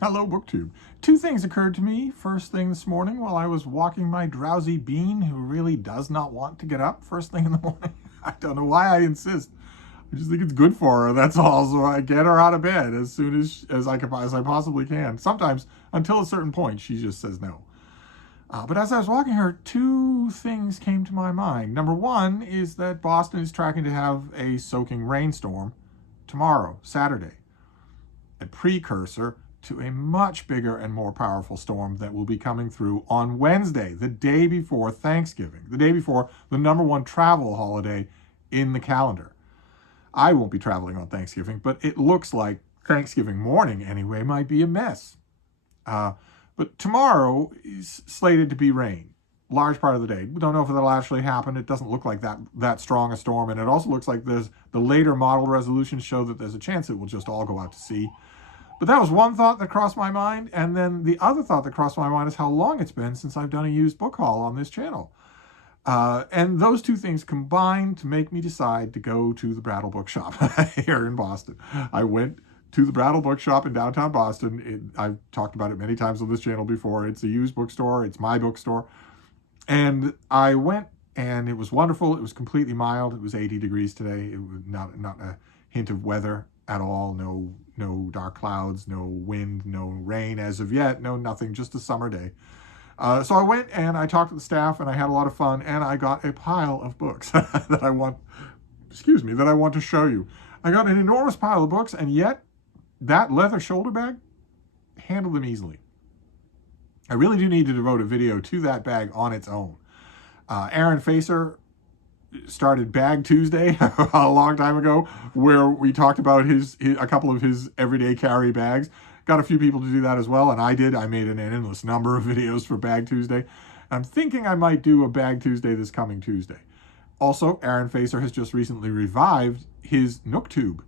Hello, BookTube. Two things occurred to me first thing this morning while I was walking my drowsy bean who really does not want to get up first thing in the morning. I don't know why I insist. I just think it's good for her, that's all. So I get her out of bed as soon as I possibly can. Sometimes, until a certain point, she just says no. But as I was walking her, two things came to my mind. Number one is that Boston is tracking to have a soaking rainstorm tomorrow, Saturday. A precursor to a much bigger and more powerful storm that will be coming through on Wednesday, the day before Thanksgiving, the day before the #1 travel holiday in the calendar. I won't be traveling on Thanksgiving, but it looks like Thanksgiving morning, anyway, might be a mess. But tomorrow is slated to be rain, large part of the day. We don't know if that'll actually happen. It doesn't look like that strong a storm, and it also looks like the later model resolutions show that there's a chance it will just all go out to sea. But that was one thought that crossed my mind, and then the other thought that crossed my mind is how long it's been since I've done a used book haul on this channel. And those two things combined to make me decide to go to the Brattle Bookshop here in Boston. I went to the Brattle Bookshop in downtown Boston. I've talked about it many times on this channel before. It's a used bookstore. It's my bookstore. And I went, and it was wonderful. It was completely mild. It was 80 degrees today. It was not a hint of weather at all. No dark clouds, no wind, no rain as of yet, nothing, just a summer day. So I went and I talked to the staff and I had a lot of fun, and I got a pile of books that I want to show you. I got an enormous pile of books, and yet that leather shoulder bag handled them easily. I really do need to devote a video to that bag on its own. Aaron Facer started Bag Tuesday a long time ago, where we talked about a couple of his everyday carry bags. Got a few people to do that as well, and I did. I made an endless number of videos for Bag Tuesday. I'm thinking I might do a Bag Tuesday this coming Tuesday. Also, Aaron Facer has just recently revived his NookTube,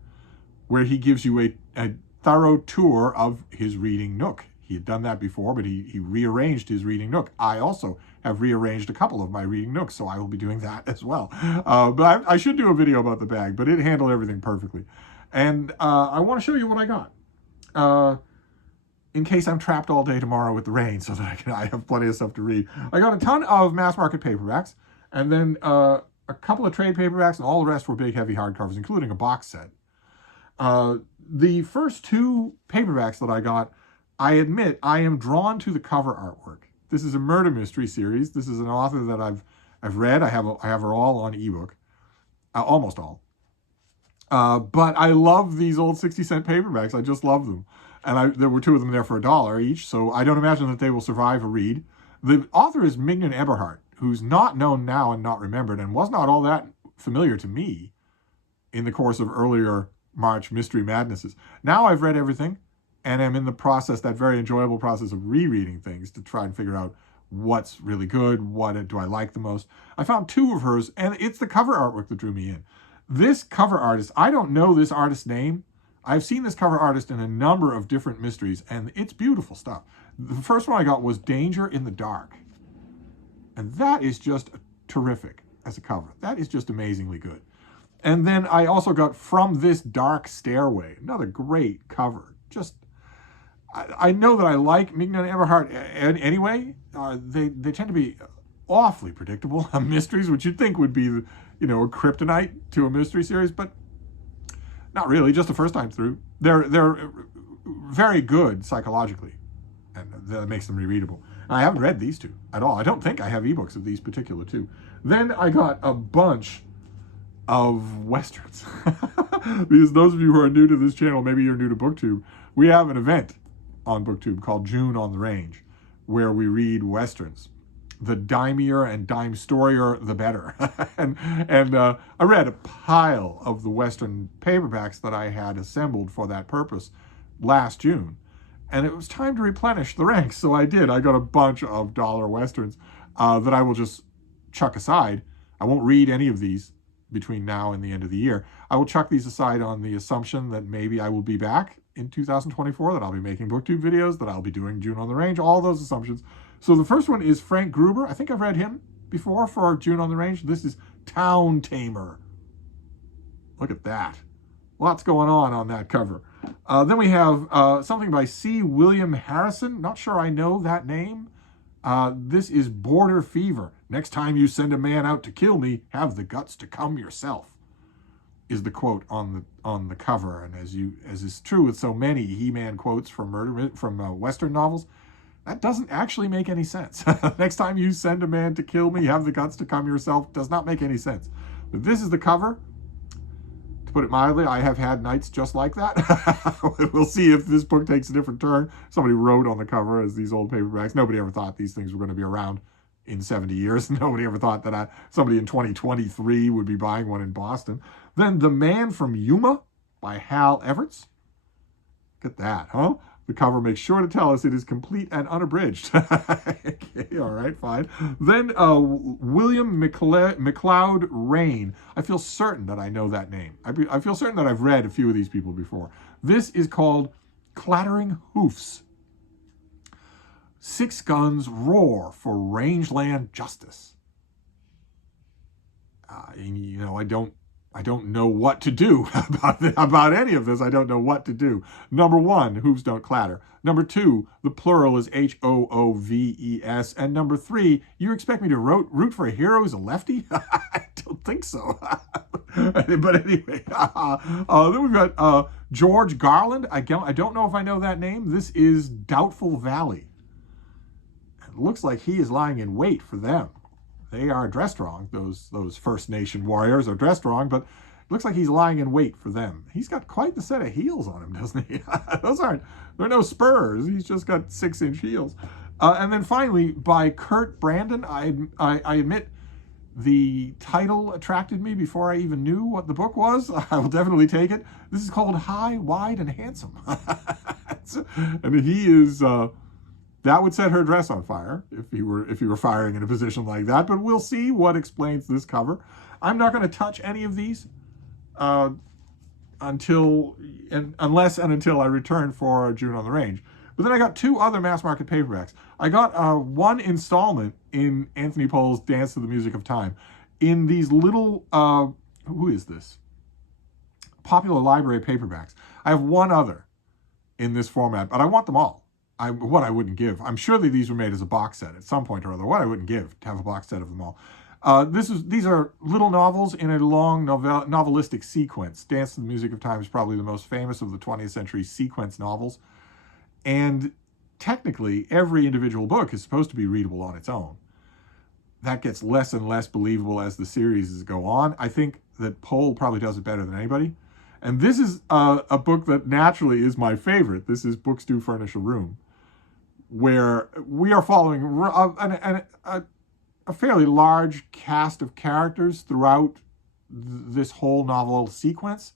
where he gives you a thorough tour of his reading nook. He had done that before, but he rearranged his reading nook. I also have rearranged a couple of my reading nooks, so I will be doing that as well. But I should do a video about the bag, but it handled everything perfectly. And I want to show you what I got. In case I'm trapped all day tomorrow with the rain, so that I have plenty of stuff to read. I got a ton of mass market paperbacks, and then a couple of trade paperbacks, and all the rest were big, heavy hardcovers, including a box set. The first two paperbacks that I got, I admit I am drawn to the cover artwork. This is a murder mystery series. This is an author that I've read. I have her all on ebook, almost all. But I love these old 60-cent paperbacks. I just love them. And there were two of them there for $1 each, so I don't imagine that they will survive a read. The author is Mignon Eberhardt, who's not known now and not remembered, and was not all that familiar to me in the course of earlier March Mystery Madnesses. Now I've read everything, and I'm in the process, that very enjoyable process of rereading things to try and figure out what's really good, what do I like the most. I found two of hers, and it's the cover artwork that drew me in. This cover artist, I don't know this artist's name. I've seen this cover artist in a number of different mysteries, and it's beautiful stuff. The first one I got was Danger in the Dark, and that is just terrific as a cover. That is just amazingly good. And then I also got From This Dark Stairway, another great cover. Just, I know that I like Mignon Eberhardt anyway. They tend to be awfully predictable mysteries, which you'd think would be, a kryptonite to a mystery series, but not really, just the first time through. They're very good psychologically, and that makes them rereadable. And I haven't read these two at all. I don't think I have ebooks of these particular two. Then I got a bunch of Westerns. Because those of you who are new to this channel, maybe you're new to BookTube, we have an event on BookTube called June on the Range, where we read Westerns. The dimier and dime storier, the better. and I read a pile of the Western paperbacks that I had assembled for that purpose last June. And it was time to replenish the ranks, so I did. I got a bunch of dollar Westerns that I will just chuck aside. I won't read any of these between now and the end of the year. I will chuck these aside on the assumption that maybe I will be back in 2024, that I'll be making BookTube videos, that I'll be doing June on the Range, all those assumptions. So the first one is Frank Gruber. I think I've read him before for June on the Range. This is Town Tamer. Look at that. Lots going on that cover. Then we have something by C. William Harrison. Not sure I know that name. This is Border Fever. Next time you send a man out to kill me, have the guts to come yourself, is the quote on the cover. And as is true with so many He-Man quotes from Western novels, that doesn't actually make any sense. Next time you send a man to kill me, have the guts to come yourself, does not make any sense. But this is the cover. To put it mildly, I have had nights just like that. We'll see if this book takes a different turn. Somebody wrote on the cover as these old paperbacks. Nobody ever thought these things were going to be around in 70 years. Nobody ever thought that somebody in 2023 would be buying one in Boston. Then The Man from Yuma by Hal Everts. Look at that, huh? The cover makes sure to tell us it is complete and unabridged. Okay, all right, fine. Then William McLeod Rain. I feel certain that I know that name. I feel certain that I've read a few of these people before. This is called Clattering Hoofs. 6 guns roar for rangeland justice. You know, I don't know what to do about any of this. I don't know what to do. Number 1, hooves don't clatter. Number 2, the plural is H-O-O-V-E-S. And number 3, you expect me to root for a hero who's a lefty? I don't think so. But anyway, then we've got George Garland. I don't know if I know that name. This is Doubtful Valley. It looks like he is lying in wait for them. They are dressed wrong. Those First Nation warriors are dressed wrong, but it looks like he's lying in wait for them. He's got quite the set of heels on him, doesn't he? They're no spurs. He's just got 6-inch heels. And then finally, by Kurt Brandon, I admit the title attracted me before I even knew what the book was. I will definitely take it. This is called High, Wide, and Handsome. And he is... that would set her dress on fire if he were firing in a position like that. But we'll see what explains this cover. I'm not going to touch any of these unless and until I return for June on the Range. But then I got 2 other mass market paperbacks. I got one installment in Anthony Pohl's Dance to the Music of Time in these little who is this? Popular Library paperbacks. I have one other in this format, but I want them all. What I wouldn't give. I'm sure that these were made as a box set at some point or other. What I wouldn't give to have a box set of them all. These are little novels in a long novelistic sequence. Dance to the Music of Time is probably the most famous of the 20th century sequence novels. And technically, every individual book is supposed to be readable on its own. That gets less and less believable as the series go on. I think that Pohl probably does it better than anybody. And this is a book that naturally is my favorite. This is Books Do Furnish a Room, where we are following a fairly large cast of characters throughout this whole novel sequence.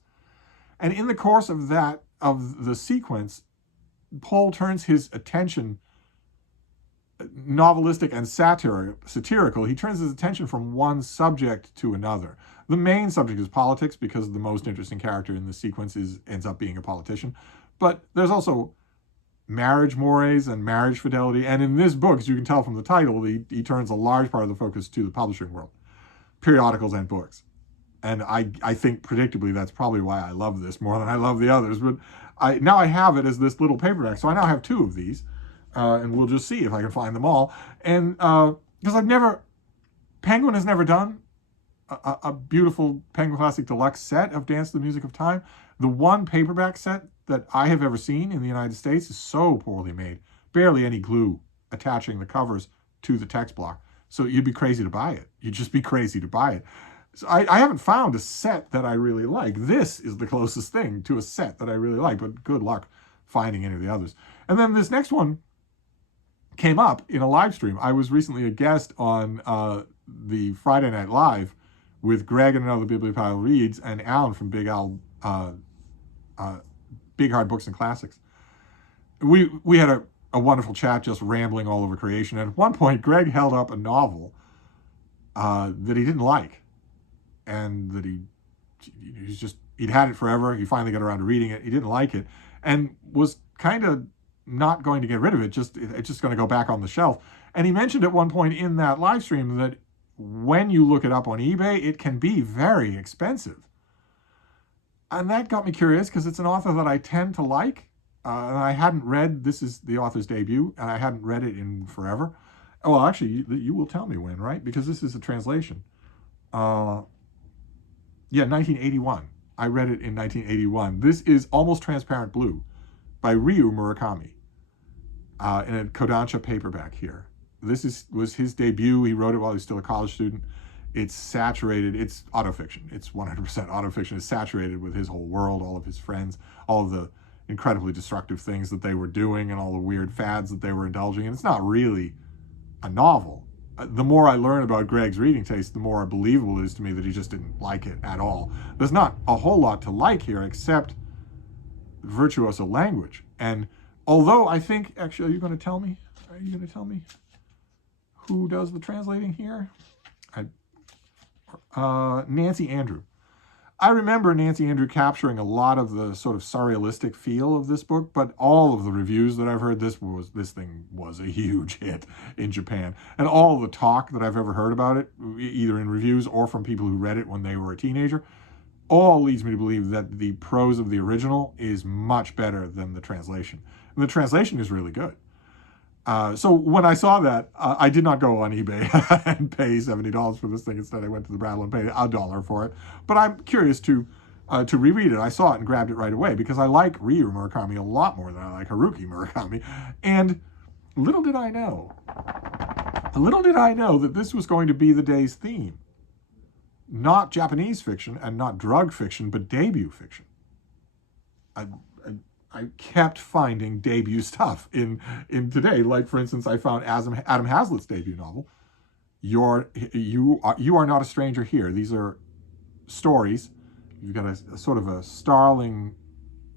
And in the course of the sequence, Pohl turns his attention, novelistic and satirical, he turns his attention from one subject to another. The main subject is politics, because the most interesting character in the sequence ends up being a politician. But there's also marriage mores and marriage fidelity. And in this book, as you can tell from the title, he turns a large part of the focus to the publishing world, periodicals and books. And I think predictably that's probably why I love this more than I love the others. But now I have it as this little paperback. So I now have 2 of these. And we'll just see if I can find them all. And because Penguin has never done a beautiful Penguin Classic Deluxe set of Dance to the Music of Time. The one paperback set that I have ever seen in the United States is so poorly made. Barely any glue attaching the covers to the text block. So you'd be crazy to buy it. You'd just be crazy to buy it. So I haven't found a set that I really like. This is the closest thing to a set that I really like, but good luck finding any of the others. And then this next one came up in a live stream. I was recently a guest on the Friday Night Live with Greg and another Bibliophile Reads and Alan from Big Hard Books and Classics. We had a wonderful chat, just rambling all over creation. And at one point, Greg held up a novel that he didn't like, and that he'd had it forever. He finally got around to reading it. He didn't like it, and was kind of not going to get rid of it. It's just going to go back on the shelf. And he mentioned at one point in that live stream that when you look it up on eBay, it can be very expensive. And that got me curious because it's an author that I tend to like. And I hadn't read, this is the author's debut, and I hadn't read it in forever. Well, actually, you will tell me when, right? Because this is a translation. Yeah, 1981. I read it in 1981. This is Almost Transparent Blue by Ryu Murakami in a Kodansha paperback here. This was his debut. He wrote it while he was still a college student. It's saturated. It's autofiction. It's 100% autofiction. It's saturated with his whole world, all of his friends, all of the incredibly destructive things that they were doing and all the weird fads that they were indulging in. It's not really a novel. The more I learn about Greg's reading taste, the more believable it is to me that he just didn't like it at all. There's not a whole lot to like here except virtuoso language. And although I think, actually, are you going to tell me? Are you going to tell me who does the translating here? Nancy Andrew. I remember Nancy Andrew capturing a lot of the sort of surrealistic feel of this book, but all of the reviews that I've heard, this thing was a huge hit in Japan. And all the talk that I've ever heard about it, either in reviews or from people who read it when they were a teenager, all leads me to believe that the prose of the original is much better than the translation. And the translation is really good. So when I saw that, I did not go on eBay and pay $70 for this thing. Instead, I went to the Brattle and paid $1 for it. But I'm curious to reread it. I saw it and grabbed it right away because I like Ryu Murakami a lot more than I like Haruki Murakami. And little did I know that this was going to be the day's theme. Not Japanese fiction and not drug fiction, but debut fiction. I kept finding debut stuff in today. Like, for instance, I found Adam Hazlitt's debut novel, You Are Not a Stranger Here. These are stories. You've got a sort of a starling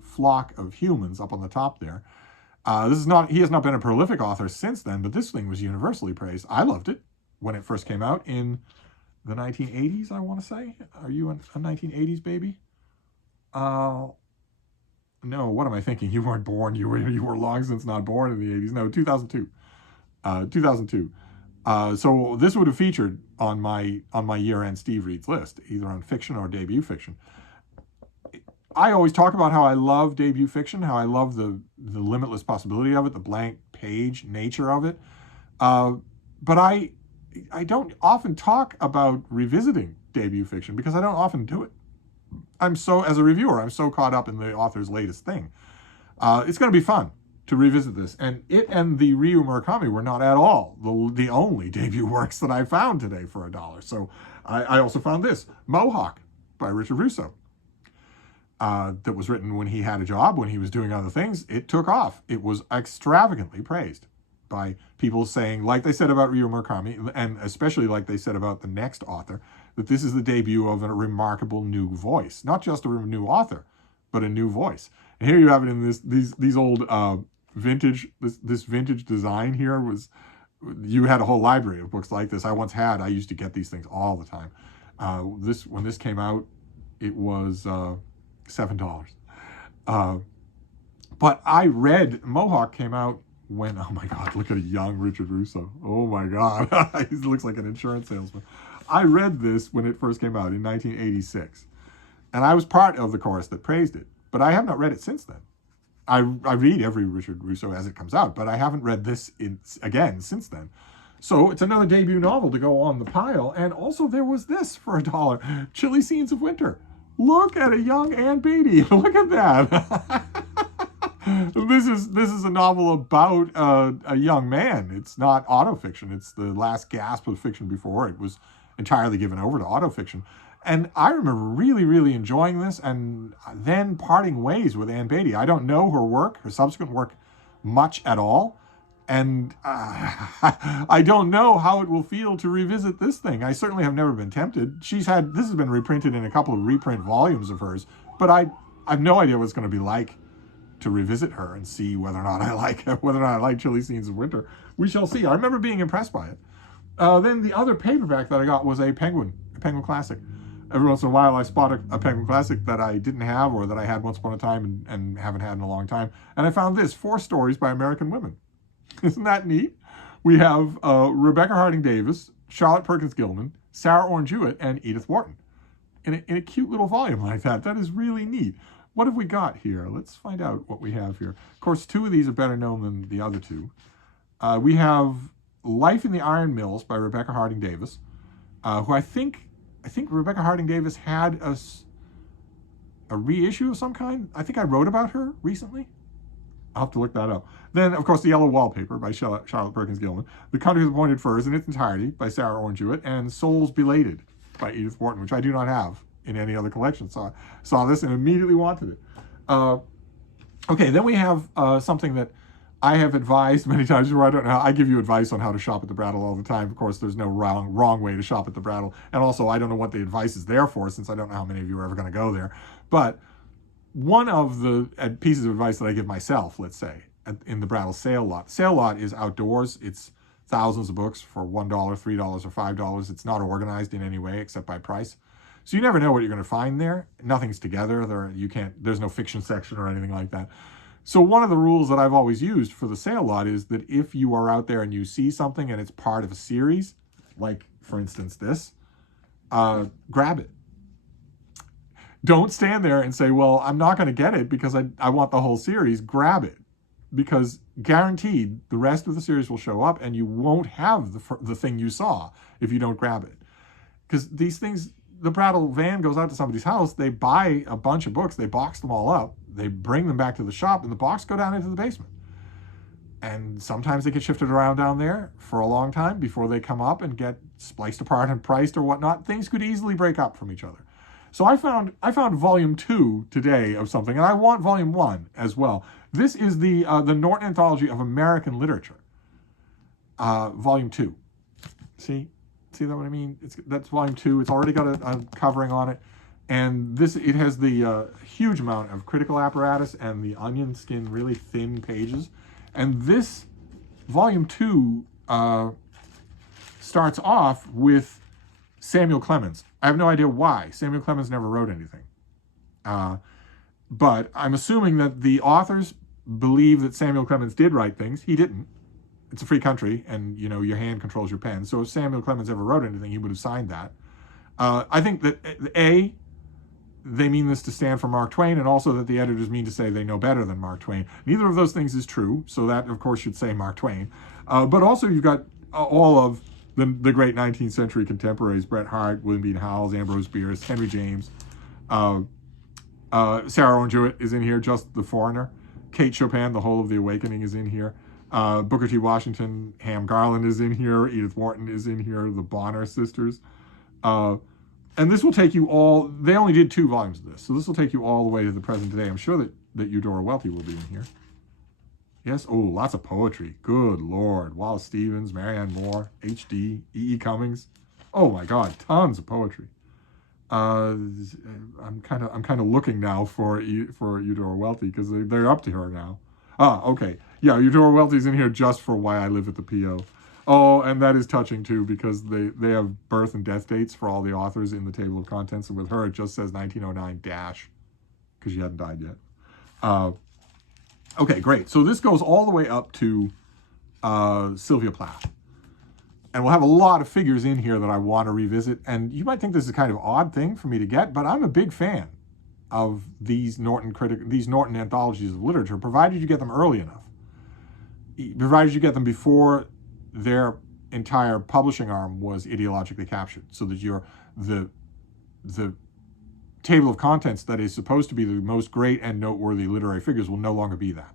flock of humans up on the top there. He has not been a prolific author since then, but this thing was universally praised. I loved it when it first came out in the 1980s, I want to say. Are you a 1980s baby? No, what am I thinking? You weren't born. You were long since not born in the 80s. No, 2002. 2002. So this would have featured on my year-end Steve Reads list, either on fiction or debut fiction. I always talk about how I love debut fiction, how I love the limitless possibility of it, the blank page nature of it. But I don't often talk about revisiting debut fiction because I don't often do it. As a reviewer, I'm so caught up in the author's latest thing. It's going to be fun to revisit this. And it and the Ryu Murakami were not at all the only debut works that I found today for $1. So I also found this, Mohawk by Richard Russo, that was written when he had a job, when he was doing other things. It took off. It was extravagantly praised by people saying, like they said about Ryu Murakami, and especially like they said about the next author, that this is the debut of a remarkable new voice. Not just a new author, but a new voice. And here you have it in these old vintage, this vintage design here was, you had a whole library of books like this. I used to get these things all the time. When this came out, it was $7. But I read, Mohawk came out when, oh my God, look at a young Richard Russo. Oh my God, he looks like an insurance salesman. I read this when it first came out in 1986. And I was part of the chorus that praised it. But I have not read it since then. I read every Richard Russo as it comes out, but I haven't read this again since then. So it's another debut novel to go on the pile. And also there was this for $1, Chilly Scenes of Winter. Look at a young Ann Beatty. Look at that. This is a novel about a young man. It's not autofiction. It's the last gasp of fiction before it was entirely given over to autofiction. And I remember really, really enjoying this and then parting ways with Ann Beatty. I don't know her subsequent work, much at all. And I don't know how it will feel to revisit this thing. I certainly have never been tempted. This has been reprinted in a couple of reprint volumes of hers, but I have no idea what it's going to be like to revisit her and see whether or not I like Chilly Scenes of Winter. We shall see. I remember being impressed by it. Then the other paperback that I got was a Penguin Classic. Every once in a while I spot a Penguin Classic that I didn't have or that I had once upon a time and haven't had in a long time. And I found this, 4 stories by American women. Isn't that neat? We have Rebecca Harding Davis, Charlotte Perkins Gilman, Sarah Orne Jewett, and Edith Wharton in a cute little volume like that. That is really neat. What have we got here? Let's find out what we have here. Of course, two of these are better known than the other two. We have Life in the Iron Mills by Rebecca Harding Davis, who I think Rebecca Harding Davis had a reissue of some kind. I think I wrote about her recently. I'll have to look that up. Then, of course, The Yellow Wallpaper by Charlotte Perkins Gilman, The Country of the Pointed Firs in its entirety by Sarah Orne Jewett, and Souls Belated by Edith Wharton, which I do not have in any other collection. So I saw this and immediately wanted it. Okay, then we have something that I have advised many times before. I don't know how. I give you advice on how to shop at the Brattle all the time. Of course, there's no wrong way to shop at the Brattle. And also, I don't know what the advice is there for, since I don't know how many of you are ever going to go there. But one of the pieces of advice that I give myself, let's say, in the Brattle sale lot. Sale lot is outdoors. It's thousands of books for $1, $3, or $5. It's not organized in any way except by price. So you never know what you're going to find there. Nothing's together. There's no fiction section or anything like that. So one of the rules that I've always used for the sale lot is that if you are out there and you see something and it's part of a series, like, for instance, this, grab it. Don't stand there and say, well, I'm not going to get it because I want the whole series. Grab it. Because guaranteed, the rest of the series will show up and you won't have the thing you saw if you don't grab it. Because these things, the Brattle van goes out to somebody's house, they buy a bunch of books, they box them all up, they bring them back to the shop, and the box go down into the basement. And sometimes they get shifted around down there for a long time before they come up and get spliced apart and priced or whatnot. Things could easily break up from each other. So I found volume 2 today of something, and I want volume 1 as well. This is the Norton Anthology of American Literature, volume 2. See that what I mean? That's volume 2. It's already got a covering on it, and it has the huge amount of critical apparatus and the onion skin, really thin pages. And this volume 2 starts off with Samuel Clemens. I have no idea why. Samuel Clemens never wrote anything. But I'm assuming that the authors believe that Samuel Clemens did write things. He didn't. It's a free country, and your hand controls your pen. So if Samuel Clemens ever wrote anything, he would have signed that. I think that they mean this to stand for Mark Twain, and also that the editors mean to say they know better than Mark Twain. Neither of those things is true, so that, of course, should say Mark Twain. But also you've got all of the great 19th century contemporaries: Bret Harte, William Bean Howells, Ambrose Bierce, Henry James. Sarah Orne Jewett is in here, just The Foreigner. Kate Chopin, The Whole of the Awakening, is in here. Booker T. Washington, Ham Garland is in here. Edith Wharton is in here. The Bonner sisters. And this will take you all, they only did 2 volumes of this, so this will take you all the way to the present day. I'm sure that Eudora Welty will be in here. Yes, oh, lots of poetry. Good Lord. Wallace Stevens, Marianne Moore, H.D., E.E. Cummings. Oh my God, tons of poetry. I'm kind of looking now for Eudora Welty because they're up to her now. Okay. Yeah, Eudora Welty's in here just for Why I Live at the P.O. Oh, and that is touching too, because they have birth and death dates for all the authors in the table of contents, and with her it just says 1909 dash, because she hadn't died yet. Okay, great. So this goes all the way up to Sylvia Plath. And we'll have a lot of figures in here that I want to revisit. And you might think this is a kind of odd thing for me to get, but I'm a big fan of these Norton anthologies of literature, provided you get them early enough. Provided you get them before their entire publishing arm was ideologically captured, so that the table of contents that is supposed to be the most great and noteworthy literary figures will no longer be that.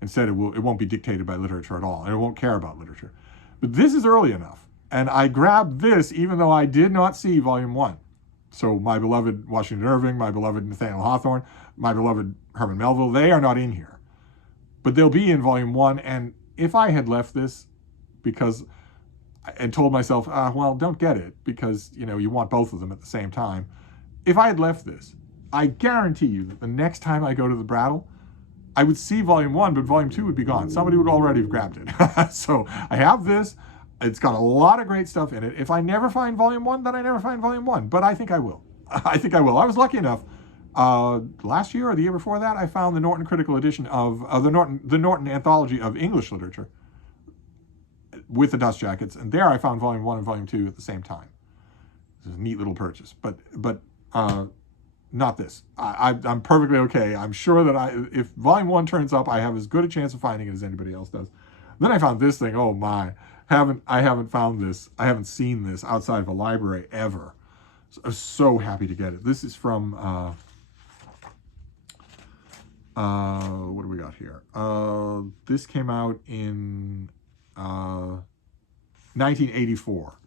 Instead, it won't be dictated by literature at all, and it won't care about literature. But this is early enough, and I grabbed this even though I did not see volume 1. So my beloved Washington Irving, my beloved Nathaniel Hawthorne, my beloved Herman Melville, they are not in here. But they'll be in volume 1, and if I had left this and told myself, well, don't get it, because you want both of them at the same time. If I had left this, I guarantee you that the next time I go to the Brattle, I would see volume 1, but volume 2 would be gone. Somebody would already have grabbed it. So I have this. It's got a lot of great stuff in it. If I never find volume 1, then I never find volume 1. But I think I will. I think I will. I was lucky enough. Last year or the year before that, I found the Norton Critical edition of the Norton Anthology of English Literature with the dust jackets. And there I found volume 1 and volume 2 at the same time. It was a neat little purchase. But Not this. I'm perfectly okay. I'm sure that if volume 1 turns up, I have as good a chance of finding it as anybody else does. Then I found this thing. Oh my. I haven't found this. I haven't seen this outside of a library ever. So I'm so happy to get it. This is from, what do we got here? This came out in 1984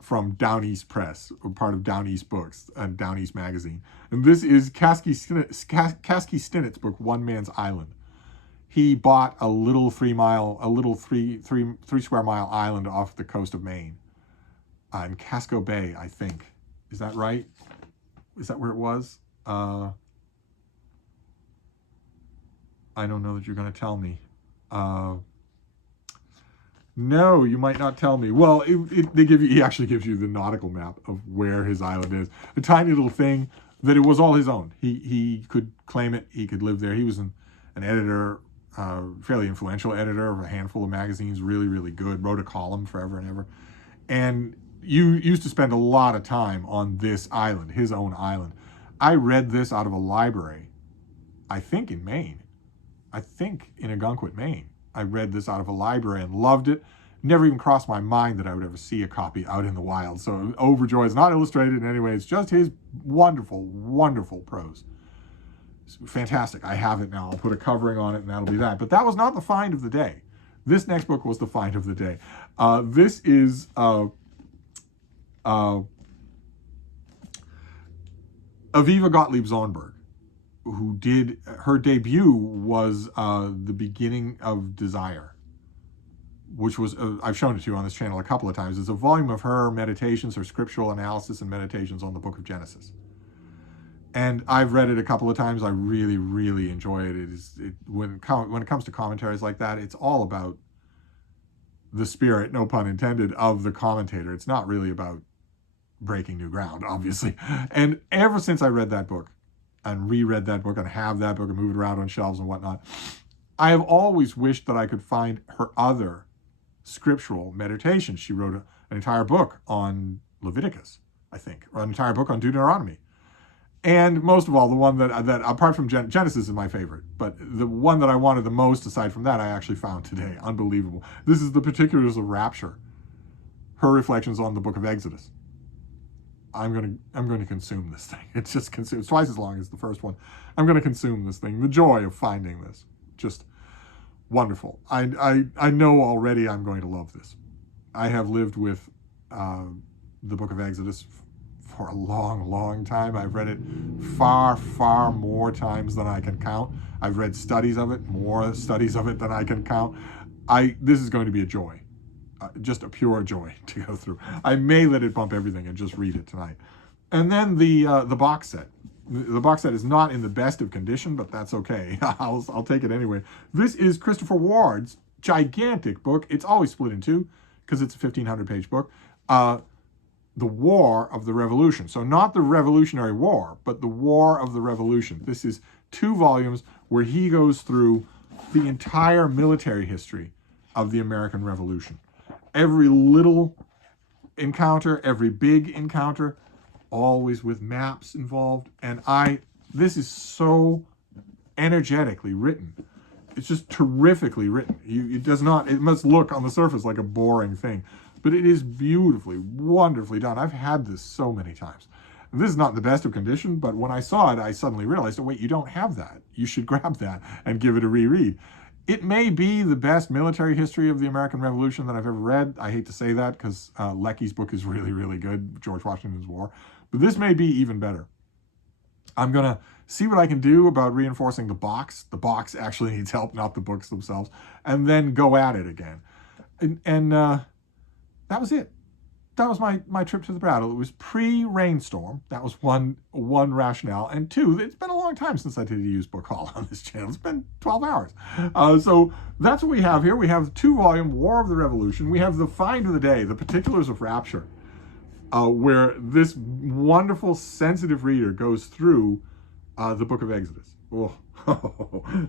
from Down East Press, part of Down East Books and Down East Magazine. And this is Kasky Stinnett's book, One Man's Island. He bought a little 3 square mile island off the coast of Maine, in Casco Bay, I think. Is that right? Is that where it was? I don't know that you're going to tell me. No, you might not tell me. Well, he actually gives you the nautical map of where his island is. A tiny little thing that it was all his own. He could claim it. He could live there. He was an editor, fairly influential editor of a handful of magazines, really, really good. Wrote a column forever and ever. And you used to spend a lot of time on this island, his own island. I read this out of a library, I think in Maine. I think in Ogunquit, Maine. I read this out of a library and loved it. Never even crossed my mind that I would ever see a copy out in the wild. So overjoyed. It's not illustrated in any way. It's just his wonderful, wonderful prose. It's fantastic. I have it now. I'll put a covering on it and that'll be that. But that was not the find of the day. This next book was the find of the day. This is Aviva Gottlieb Zornberg, who did, her debut was The Beginning of Desire, which was, I've shown it to you on this channel a couple of times. It's a volume of her meditations, her scriptural analysis and meditations on the book of Genesis. And I've read it a couple of times. I really, really enjoy it. When it comes to commentaries like that, it's all about the spirit, no pun intended, of the commentator. It's not really about breaking new ground, obviously. And ever since I read that book and reread that book and have that book and move it around on shelves and whatnot, I have always wished that I could find her other scriptural meditations. She wrote an entire book on Leviticus, I think, or an entire book on Deuteronomy. And most of all, the one that apart from Genesis is my favorite, but the one that I wanted the most aside from that, I actually found today. Unbelievable. This is The Particulars of Rapture, her reflections on the book of Exodus. I'm going to consume this thing. It's just consumed. Twice as long as the first one. I'm going to consume this thing. The joy of finding this. Just wonderful. I know already I'm going to love this. I have lived with the book of Exodus for a long, long time. I've read it far, far more times than I can count. I've read studies of it, more studies of it than I can count. This is going to be a joy. Just a pure joy to go through. I may let it bump everything and just read it tonight. And then the box set. The box set is not in the best of condition, but that's okay. I'll take it anyway. This is Christopher Ward's gigantic book. It's always split in two because it's a 1,500-page book. The War of the Revolution. So not the Revolutionary War, but the War of the Revolution. This is 2 volumes where he goes through the entire military history of the American Revolution. Every little encounter, every big encounter, always with maps involved. And this is so energetically written. It's just terrifically written. It must look on the surface like a boring thing, but it is beautifully, wonderfully done. I've had this so many times. This is not the best of condition, but when I saw it, I suddenly realized, oh wait, you don't have that. You should grab that and give it a reread. It may be the best military history of the American Revolution that I've ever read. I hate to say that because Lecky's book is really, really good, George Washington's War. But this may be even better. I'm going to see what I can do about reinforcing the box. The box actually needs help, not the books themselves. And then go at it again. And that was it. That was my trip to the battle. It was pre-rainstorm. That was one rationale. And 2, it's been a long time since I did a used book haul on this channel. It's been 12 hours. So that's what we have here. We have 2-volume War of the Revolution. We have the find of the day, The Particulars of Rapture, where this wonderful, sensitive reader goes through the book of Exodus. Oh.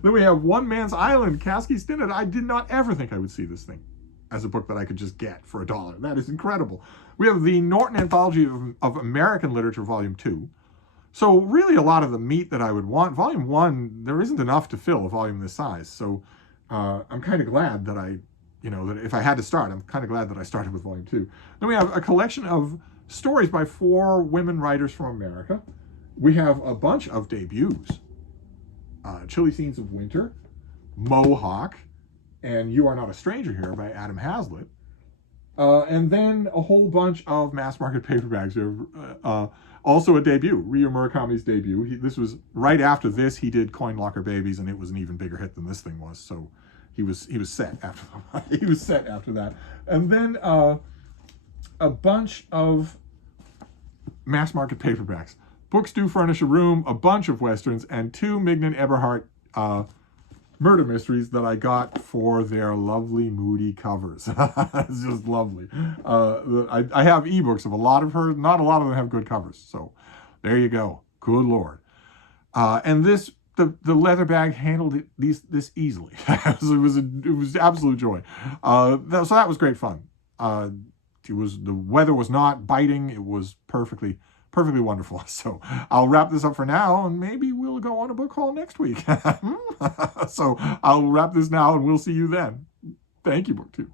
Then we have One Man's Island, Kasky Stinnett. I did not ever think I would see this thing as a book that I could just get for $1. That is incredible. We have the Norton Anthology of American Literature, Volume 2. So really a lot of the meat that I would want, volume 1, there isn't enough to fill a volume this size. So I'm kind of glad that that if I had to start, I'm kind of glad that I started with volume 2. Then we have a collection of stories by 4 women writers from America. We have a bunch of debuts. Chilly Scenes of Winter, Mohawk, and You Are Not a Stranger Here by Adam Hazlitt. And then a whole bunch of mass market paperbacks. Also a debut, Ryo Murakami's debut. This was right after this. He did Coin Locker Babies, and it was an even bigger hit than this thing was. So he was set after he was set after that. And then a bunch of mass market paperbacks. Books Do Furnish a Room, a bunch of westerns, and 2 Mignon Eberhardt murder mysteries that I got for their lovely, moody covers. It's just lovely. I have ebooks of a lot of her. Not a lot of them have good covers. So there you go. Good Lord. And the leather bag handled this easily. It was absolute joy. So that was great fun. The weather was not biting. It was perfectly wonderful. So I'll wrap this up for now, and maybe we'll go on a book haul next week. So I'll wrap this now, and we'll see you then. Thank you, BookTube.